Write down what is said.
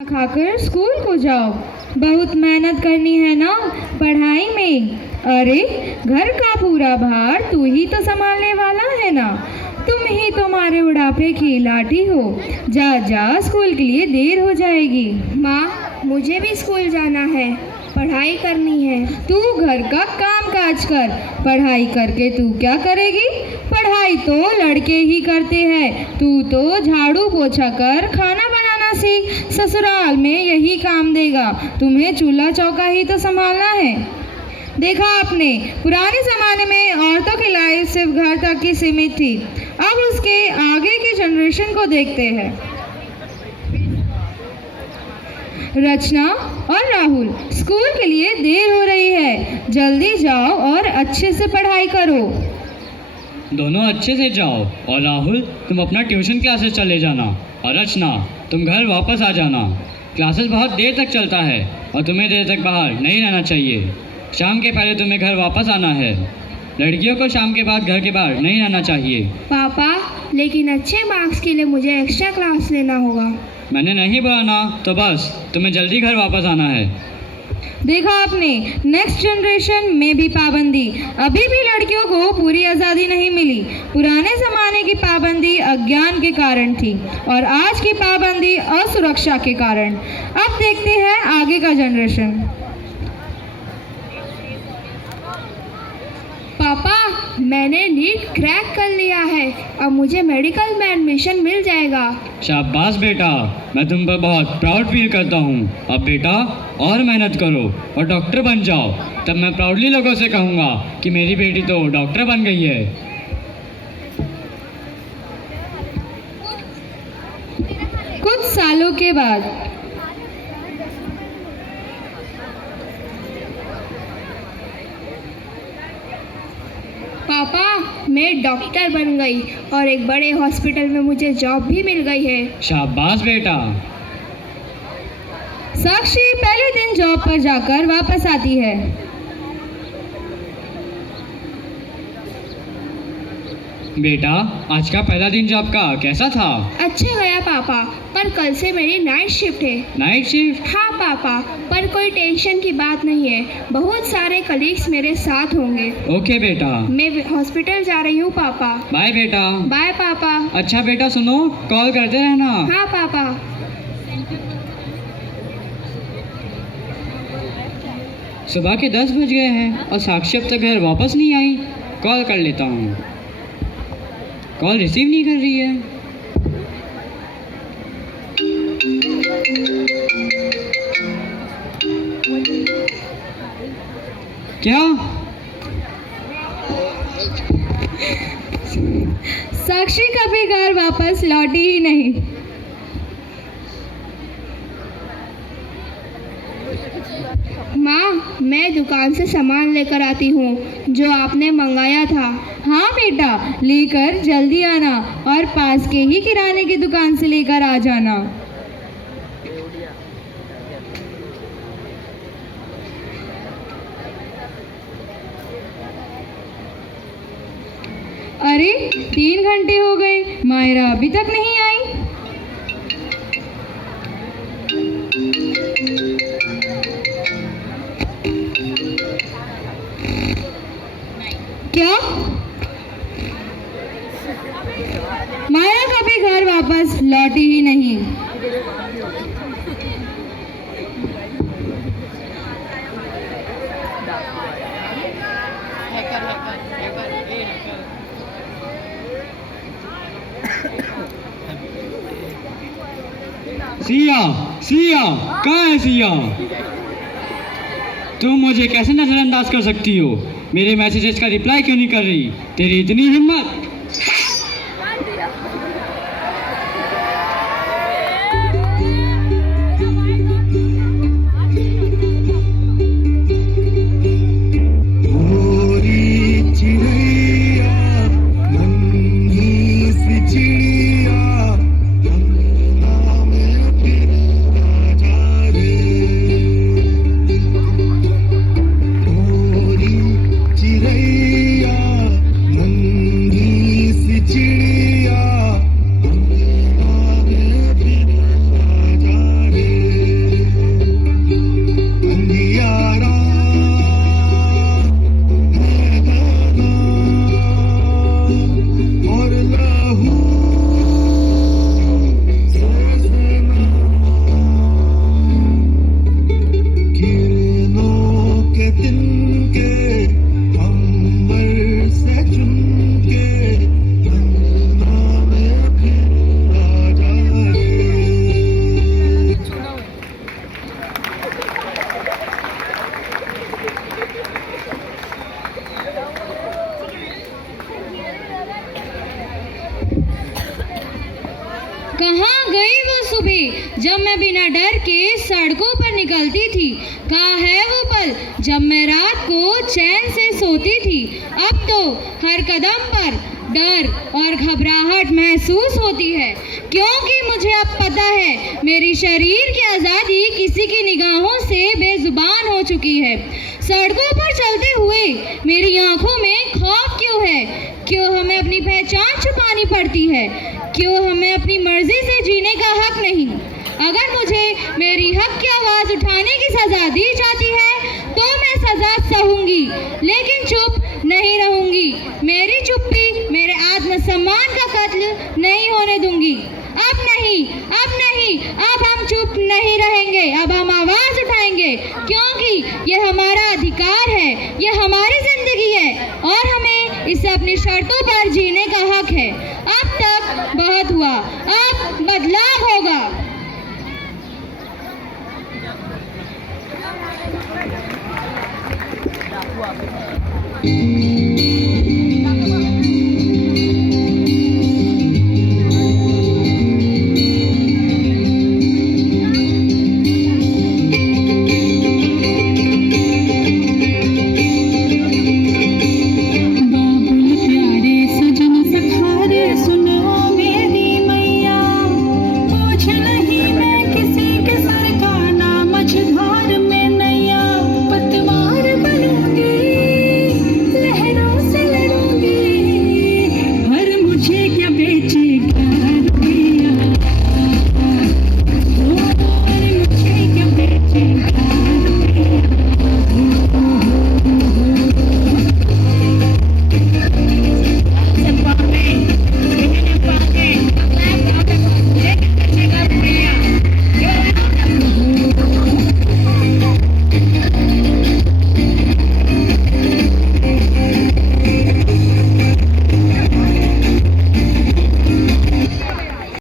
खाकर स्कूल को जाओ। बहुत मेहनत करनी है ना पढ़ाई में। अरे घर का पूरा भार तू ही तो संभालने वाला है ना। तुम ही तुम्हारे बुढ़ापे की लाठी हो। जा जा, स्कूल के लिए देर हो जाएगी। माँ, मुझे भी स्कूल जाना है, पढ़ाई करनी है। तू घर का काम काज कर। पढ़ाई करके तू क्या करेगी? पढ़ाई तो लड़के ही करते हैं। तू तो झाड़ू पोछा कर खाना बनाना सीख। ससुराल में यही काम देगा। तुम्हें चूल्हा चौका ही तो संभालना है। देखा आपने, पुराने ज़माने में औरतों की लाइफ सिर्फ घर तक ही सीमित थी। अब उसके आगे की जनरेशन को देखते हैं। रचना और राहुल, स्कूल के लिए देर हो रही है। जल्दी जाओ और अच्छे से पढ़ाई करो। दोनों अच्छे से जाओ। और राहुल, तुम अपना ट्यूशन क्लासेस चले जाना। और रचना, तुम घर वापस आ जाना। क्लासेस बहुत देर तक चलता है और तुम्हें देर तक बाहर नहीं रहना चाहिए। शाम के पहले तुम्हें घर वापस आना है। लड़कियों को शाम के बाद घर के बाहर नहीं रहना चाहिए। पापा, लेकिन अच्छे मार्क्स के लिए मुझे एक्स्ट्रा क्लास लेना होगा। मैंने नहीं बोला ना, तो बस तुम्हें जल्दी घर वापस आना है। देखा आपने, नेक्स्ट जनरेशन में भी पाबंदी। अभी भी लड़कियों को पूरी आज़ादी नहीं मिली। पुराने ज़माने की पाबंदी अज्ञान के कारण थी और आज की पाबंदी असुरक्षा के कारण। अब देखते हैं आगे का जनरेशन। पापा, मैंने नीट क्रैक कर लिया है। अब मुझे मेडिकल में एडमिशन मिल जाएगा। शाबाश बेटा, मैं तुम पर बहुत प्राउड फील करता हूँ। अब बेटा और मेहनत करो और डॉक्टर बन जाओ। तब मैं प्राउडली लोगों से कहूँगा कि मेरी बेटी तो डॉक्टर बन गई है। कुछ सालों के बाद पापा, मैं डॉक्टर बन गई और एक बड़े हॉस्पिटल में मुझे जॉब भी मिल गई है। शाबाश बेटा। साक्षी पहले दिन जॉब पर जाकर वापस आती है। बेटा, आज का पहला दिन जॉब का कैसा था? अच्छा गया पापा, पर कल से मेरी नाइट शिफ्ट है। Night shift? हाँ पापा, पर कोई टेंशन की बात नहीं है। बहुत सारे कलीग्स मेरे साथ होंगे। ओके बेटा। मैं हॉस्पिटल जा रही हूँ पापा। बाय बेटा। बाय पापा। अच्छा बेटा, सुनो, कॉल करते रहना। हाँ पापा। सुबह के 10 बज गए हैं और साक्षी अब तक घर वापस नहीं आई। कॉल कर लेता हूँ। कॉल रिसीव नहीं कर रही है। क्या? साक्षी कभी घर वापस लौटी ही नहीं। माँ, मैं दुकान से सामान लेकर आती हूँ जो आपने मंगाया था। हाँ बेटा, लेकर जल्दी आना और पास के ही किराने की दुकान से लेकर आ जाना। अरे 3 घंटे हो गए, मायरा अभी तक नहीं आई। क्या? मायरा कभी घर वापस लौटी ही नहीं। सिया, सिया, कहाँ है सिया? तुम मुझे कैसे नजरअंदाज कर सकती हो? मेरे मैसेजेस का रिप्लाई क्यों नहीं कर रही? तेरी इतनी हिम्मत! चिड़ैया नन्ही मैं बिना डर के सड़कों पर निकलती थी। कहाँ है वो पल जब मैं रात को चैन से सोती थी। अब तो हर कदम पर डर और घबराहट महसूस होती है, क्योंकि मुझे अब पता है मेरी शरीर की आज़ादी किसी की निगाहों से बेजुबान हो चुकी है। सड़कों पर चलते हुए मेरी आंखों में खौफ क्यों है? क्यों हमें अपनी पहचान छुपानी पड़ती है? क्यों हमें अपनी मर्जी से जीने का हक नहीं? अगर मुझे मेरी हक की आवाज़ उठाने की सज़ा दी जाती है तो मैं सज़ा सहूंगी, लेकिन चुप नहीं रहूंगी। मेरी चुप्पी मेरे आत्मसम्मान का कत्ल नहीं होने दूंगी। अब नहीं, अब हम चुप नहीं रहेंगे। अब हम आवाज़ उठाएंगे, क्योंकि ये हमारा अधिकार है, ये हमारी ज़िंदगी है और हमें इसे अपनी शर्तों पर जीने का हक है। अब तक बहुत हुआ, अब बदलाव होगा।